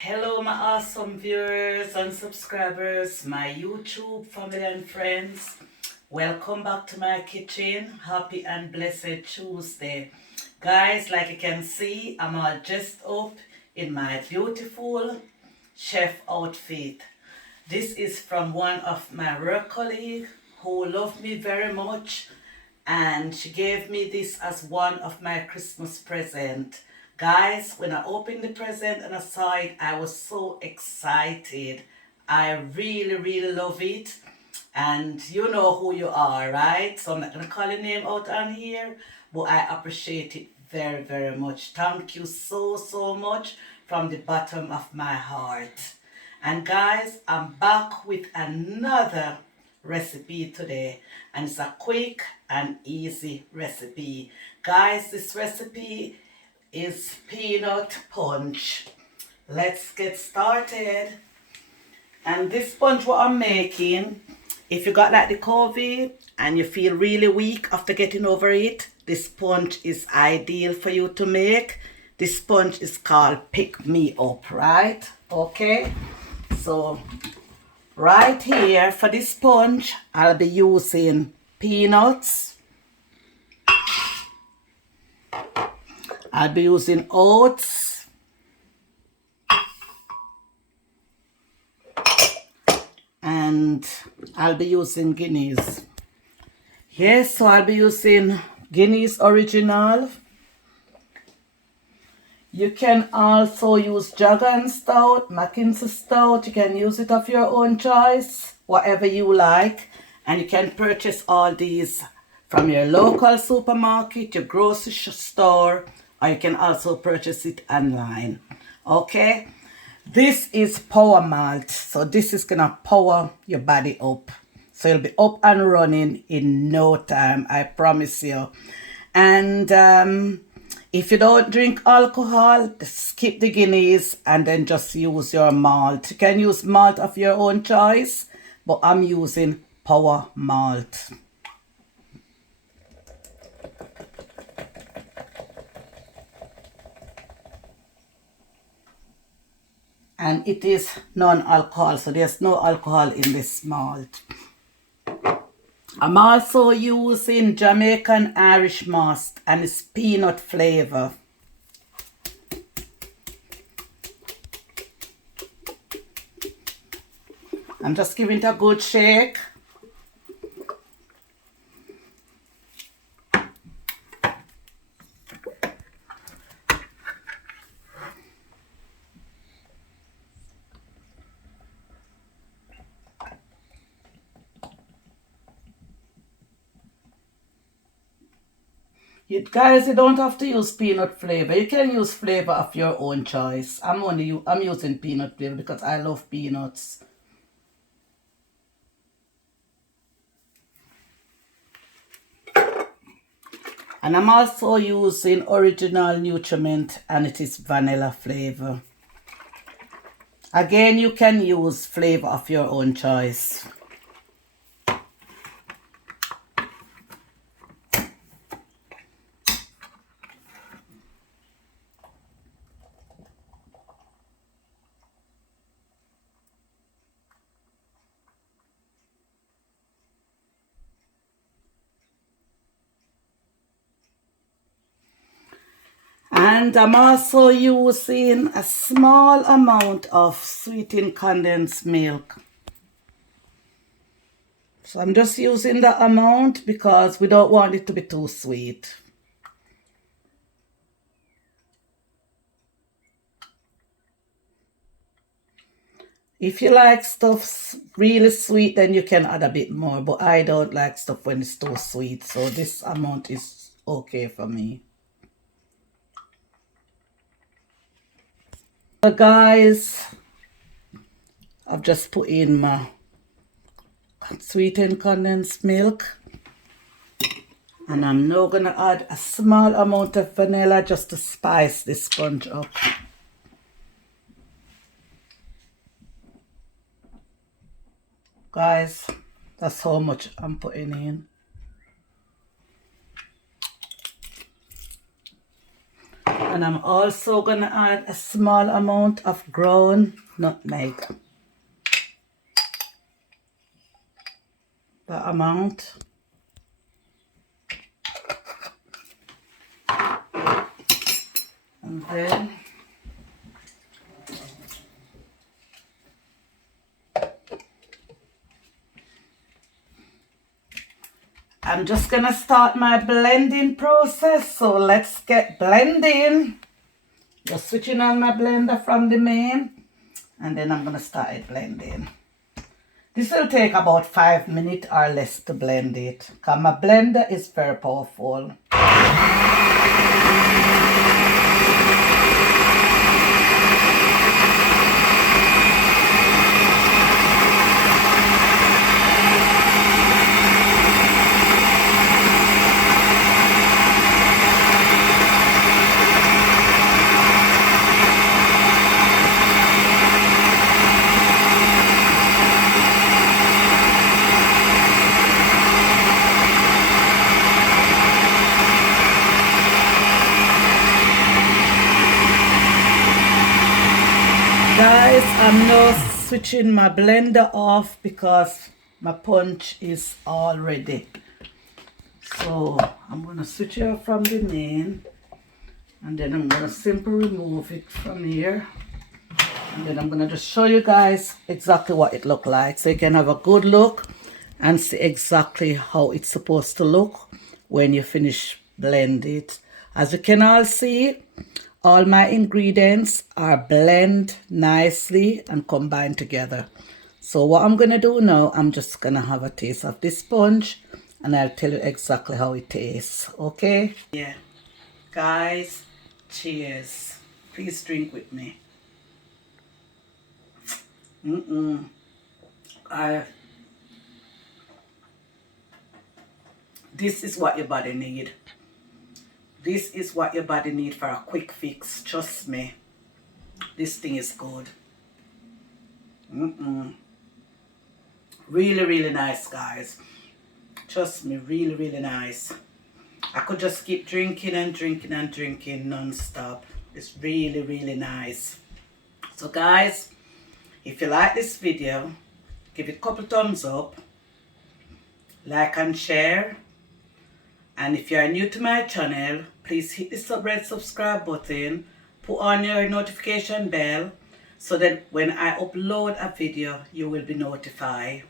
Hello, my awesome viewers and subscribers, my YouTube family and friends. Welcome back to my kitchen. Happy and blessed Tuesday. Guys, like you can see, I'm all dressed up in my beautiful chef outfit. This is from one of my work colleagues who loved me very much, and she gave me this as one of my Christmas present. Guys, when I opened the present and I saw it, I was so excited. I really love it. And you know who you are, right? So I'm not going to call your name out on here, but I appreciate it very much. Thank you so much from the bottom of my heart. And guys, I'm back with another recipe today, and it's a quick and easy recipe. Guys, this recipe is peanut punch. Let's get started. And this punch what I'm making, if you got like the COVID and you feel really weak after getting over it, this punch is ideal for you to make. This punch is called Pick Me Up, right? Okay, so right here for this punch, I'll be using peanuts. I'll be using oats. And I'll be using Guinness. Yes, so I'll be using Guinness Original. You can also use Jagan Stout, Mackinson Stout. You can use it of your own choice, whatever you like. And you can purchase all these from your local supermarket, your grocery store, or you can also purchase it online. Okay? This is power malt. So this is going to power your body up. So you'll be up and running in no time, I promise you. And if you don't drink alcohol, skip the Guinness and then just use your malt. You can use malt of your own choice, but I'm using power malt. And it is non-alcohol, so there's no alcohol in this malt. I'm also using Jamaican Irish must, and it's peanut flavor. I'm just giving it a good shake. You guys, you don't have to use peanut flavor. You can use flavor of your own choice. I'm using peanut flavor because I love peanuts. And I'm also using Original Nutriment, and it is vanilla flavor. Again, you can use flavor of your own choice. And I'm also using a small amount of sweetened condensed milk. So I'm just using the amount because we don't want it to be too sweet. If you like stuff really sweet, then you can add a bit more. But I don't like stuff when it's too sweet. So this amount is okay for me. So guys, I've just put in my sweetened condensed milk. And I'm now going to add a small amount of vanilla just to spice this sponge up. Guys, that's how much I'm putting in. And I'm also going to add a small amount of ground nutmeg. The amount. And then I'm just going to start my blending process. So let's get blending. Just switching on my blender from the main. And then I'm going to start it blending. This will take about 5 minutes or less to blend it. Because my blender is very powerful. Guys, I'm now switching my blender off because my punch is all ready. So I'm going to switch it off from the main, and then I'm going to simply remove it from here. And then I'm going to just show you guys exactly what it looks like, so you can have a good look and see exactly how it's supposed to look when you finish blend it. As you can all see, all my ingredients are blend nicely and combined together. So what I'm going to do now, I'm just going to have a taste of this sponge and I'll tell you exactly how it tastes. Okay? Yeah. Guys, cheers. Please drink with me. This is what your body need. This is what your body need for a quick fix. Trust me. This thing is good. Really, really nice, guys. Trust me, really, really nice. I could just keep drinking and drinking and drinking non-stop. It's really, really nice. So guys, if you like this video, give it a couple thumbs up, like and share. And if you are new to my channel, please hit the red subscribe button, put on your notification bell, so that when I upload a video, you will be notified.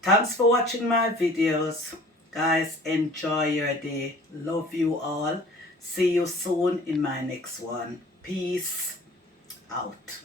Thanks for watching my videos. Guys, enjoy your day. Love you all. See you soon in my next one. Peace out.